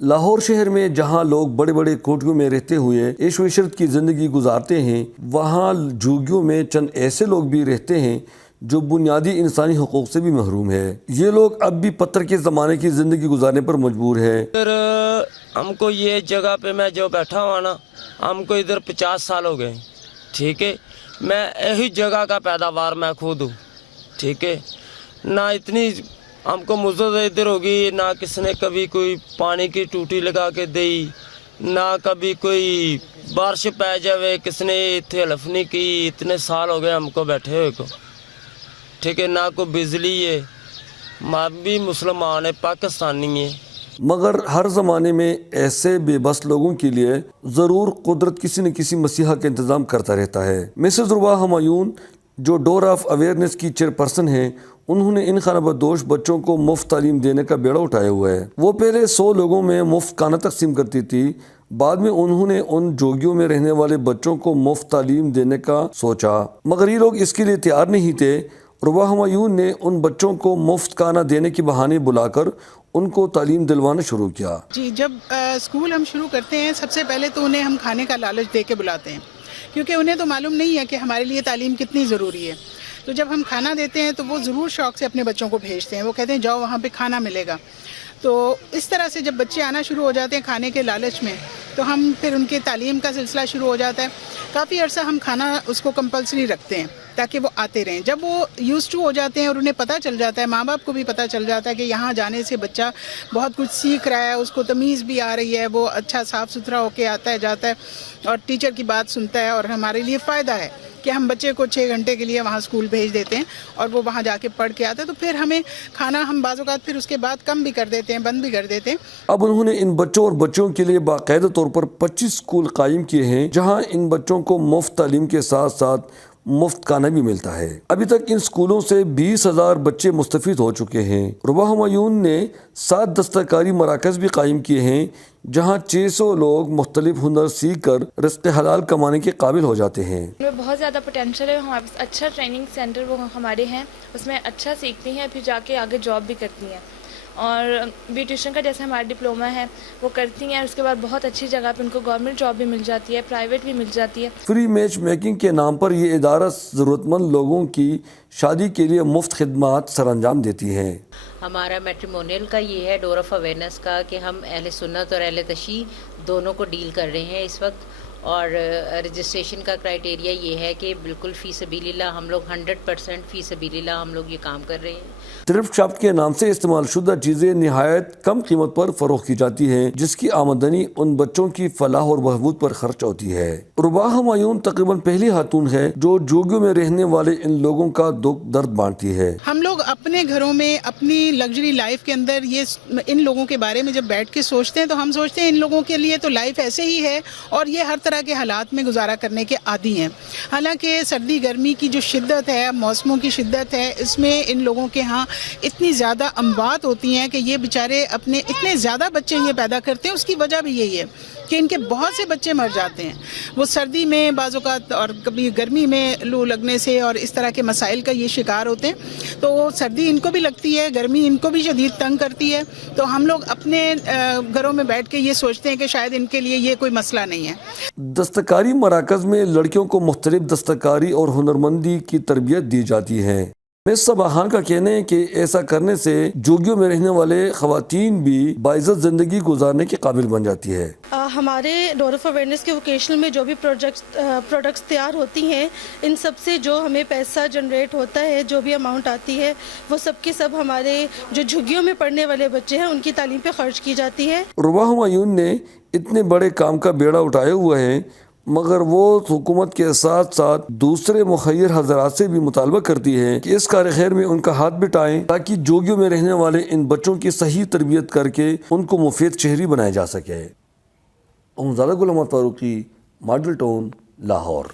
لاہور شہر میں جہاں لوگ بڑے بڑے کوٹھیوں میں رہتے ہوئے عیش و عشرت کی زندگی گزارتے ہیں، وہاں جھوگیوں میں چند ایسے لوگ بھی رہتے ہیں جو بنیادی انسانی حقوق سے بھی محروم ہے۔ یہ لوگ اب بھی پتھر کے زمانے کی زندگی گزارنے پر مجبور ہے۔ ہم کو یہ جگہ پہ میں جو بیٹھا ہوا نا، ہم کو ادھر 50 سال ہو گئے، ٹھیک ہے۔ میں یہی جگہ کا پیداوار میں خود ہوں، ٹھیک ہے۔ نہ اتنی ہم کو مدت ادھر ہوگی، نہ کس نے کبھی کوئی پانی کی ٹوٹی لگا کے دی، نہ کبھی کوئی بارش پہ جاوے کس نے اتنے ہیلپ نہیں کی۔ اتنے سال ہو گئے ہم کو بیٹھے ہوئے کو، ٹھیک ہے۔ نہ کوئی بجلی ہے، ہم بھی مسلمان ہیں، پاکستانی ہیں۔ مگر ہر زمانے میں ایسے بے بس لوگوں کے لیے ضرور قدرت کسی نہ کسی مسیحا کا انتظام کرتا رہتا ہے۔ مسز ربا ہمایون جو ڈور آف اویئرنیس کی چیئرپرسن ہیں، انہوں نے ان خانہ بدوش بچوں کو مفت تعلیم دینے کا بیڑا اٹھایا ہوا ہے۔ وہ پہلے 100 لوگوں میں مفت کھانا تقسیم کرتی تھی، بعد میں انہوں نے ان جھوگیوں میں رہنے والے بچوں کو مفت تعلیم دینے کا سوچا، مگر یہ لوگ اس کے لیے تیار نہیں تھے۔ ربا ہمایون نے ان بچوں کو مفت کھانا دینے کے بہانے بلا کر ان کو تعلیم دلوانا شروع کیا۔ جی، جب اسکول ہم شروع کرتے ہیں، سب سے پہلے تو انہیں ہم کھانے کا لالچ دے کے بلاتے ہیں، کیونکہ انہیں تو معلوم نہیں ہے کہ ہمارے لیے تعلیم کتنی ضروری ہے۔ تو جب ہم کھانا دیتے ہیں تو وہ ضرور شوق سے اپنے بچوں کو بھیجتے ہیں، وہ کہتے ہیں جاؤ وہاں پہ کھانا ملے گا۔ تو اس طرح سے جب بچے آنا شروع ہو جاتے ہیں کھانے کے لالچ میں، تو ہم پھر ان کے تعلیم کا سلسلہ شروع ہو جاتا ہے۔ کافی عرصہ ہم کھانا اس کو کمپلسری رکھتے ہیں تاکہ وہ آتے رہیں۔ جب وہ یوز ٹو ہو جاتے ہیں اور انہیں پتہ چل جاتا ہے، ماں باپ کو بھی پتہ چل جاتا ہے کہ یہاں جانے سے بچہ بہت کچھ سیکھ رہا ہے، اس کو تمیز بھی آ رہی ہے، وہ اچھا صاف ستھرا ہو کے آتا ہے جاتا ہے اور ٹیچر کی بات سنتا ہے، اور ہمارے لیے فائدہ ہے کہ ہم بچے کو 6 گھنٹے کے لیے وہاں اسکول بھیج دیتے ہیں اور وہ وہاں جا کے پڑھ کے آتا ہے۔ تو پھر ہمیں کھانا ہم بعض اوقات پھر اس کے بعد کم بھی کر دیتے ہیں، بند بھی کر دیتے ہیں۔ اب انہوں نے ان بچوں اور بچوں کے لیے باقاعدہ طور پر 25 اسکول قائم کیے ہیں، جہاں ان بچوں کو مفت تعلیم کے ساتھ ساتھ مفت کھانا بھی ملتا ہے۔ ابھی تک ان اسکولوں سے 20,000 بچے مستفید ہو چکے ہیں۔ ربا ہمایون نے 7 دستکاری مراکز بھی قائم کیے ہیں، جہاں 600 لوگ مختلف ہنر سیکھ کر رزق حلال کمانے کے قابل ہو جاتے ہیں۔ میں بہت زیادہ پوٹینشیل ہے، ہمارے پاس اچھا ٹریننگ سینٹر وہ ہمارے ہیں، اس میں اچھا سیکھتی ہیں، پھر جا کے آگے جاب بھی کرتی ہیں۔ اور بیوٹیشن کا جیسے ہمارا ڈپلومہ ہے وہ کرتی ہیں، اس کے بعد بہت اچھی جگہ پہ ان کو گورنمنٹ جاب بھی مل جاتی ہے، پرائیویٹ بھی مل جاتی ہے۔ فری میچ میکنگ کے نام پر یہ ادارہ ضرورت مند لوگوں کی شادی کے لیے مفت خدمات سر انجام دیتی ہے۔ ہمارا میٹریمونیل کا یہ ہے ڈور آف اویئرنیس کا کہ ہم اہل سنت اور اہل تشیع دونوں کو ڈیل کر رہے ہیں اس وقت، اور رجسٹریشن کا کرائٹیریا یہ ہے کہ بالکل فی سبیل اللہ ہم لوگ 100% فی سبیل اللہ ہم لوگ یہ کام کر رہے ہیں۔ تھرفٹ شاپ کے نام سے استعمال شدہ چیزیں نہایت کم قیمت پر فروخت کی جاتی ہیں، جس کی آمدنی ان بچوں کی فلاح اور بہبود پر خرچ ہوتی ہے۔ ربا ہمایون تقریباً پہلی خاتون ہے جو جھوگیوں میں رہنے والے ان لوگوں کا دکھ درد بانٹتی ہے۔ ہم لوگ اپنے گھروں میں اپنی لگژری لائف کے اندر ان لوگوں کے بارے میں جب بیٹھ کے سوچتے ہیں تو ہم سوچتے ہیں ان لوگوں کے لیے تو لائف ایسے ہی ہے اور یہ ہر طرح کے حالات میں گزارا کرنے کے عادی ہیں۔ حالانکہ سردی گرمی کی جو شدت ہے، موسموں کی شدت ہے، اس میں ان لوگوں کے ہاں اتنی زیادہ اموات ہوتی ہیں کہ یہ بیچارے اپنے اتنے زیادہ بچے یہ پیدا کرتے ہیں۔ اس کی وجہ بھی یہی ہے کہ ان کے بہت سے بچے مر جاتے ہیں، وہ سردی میں بعض اوقات اور کبھی گرمی میں لو لگنے سے اور اس طرح کے مسائل کا یہ شکار ہوتے ہیں۔ تو سردی ان کو بھی لگتی ہے، گرمی ان کو بھی شدید تنگ کرتی ہے۔ تو ہم لوگ اپنے گھروں میں بیٹھ کے یہ سوچتے ہیں کہ شاید ان کے لیے یہ کوئی مسئلہ نہیں ہے۔ دستکاری مراکز میں لڑکیوں کو مختلف دستکاری اور ہنرمندی کی تربیت دی جاتی ہے۔ مس صبا خان کا کہنا ہے کہ ایسا کرنے سے جھوگیوں میں رہنے والے خواتین بھی باعزت زندگی گزارنے کے قابل بن جاتی ہے۔ ہمارے ڈور آف اویئرنیس کے ووکیشنل میں جو بھی پروڈکٹس تیار ہوتی ہیں، ان سب سے جو ہمیں پیسہ جنریٹ ہوتا ہے، جو بھی اماؤنٹ آتی ہے، وہ سب کے سب ہمارے جو جھگیوں میں پڑھنے والے بچے ہیں ان کی تعلیم پہ خرچ کی جاتی ہے۔ ربا ہمایون نے اتنے بڑے کام کا بیڑا اٹھایا ہوا ہے، مگر وہ حکومت کے ساتھ ساتھ دوسرے مخیر حضرات سے بھی مطالبہ کرتی ہے کہ اس کار خیر میں ان کا ہاتھ بٹائیں تاکہ جھوگیوں میں رہنے والے ان بچوں کی صحیح تربیت کر کے ان کو مفید شہری بنایا جا سکے۔ زیادہ غلام فاروقی، ماڈل ٹاؤن، لاہور۔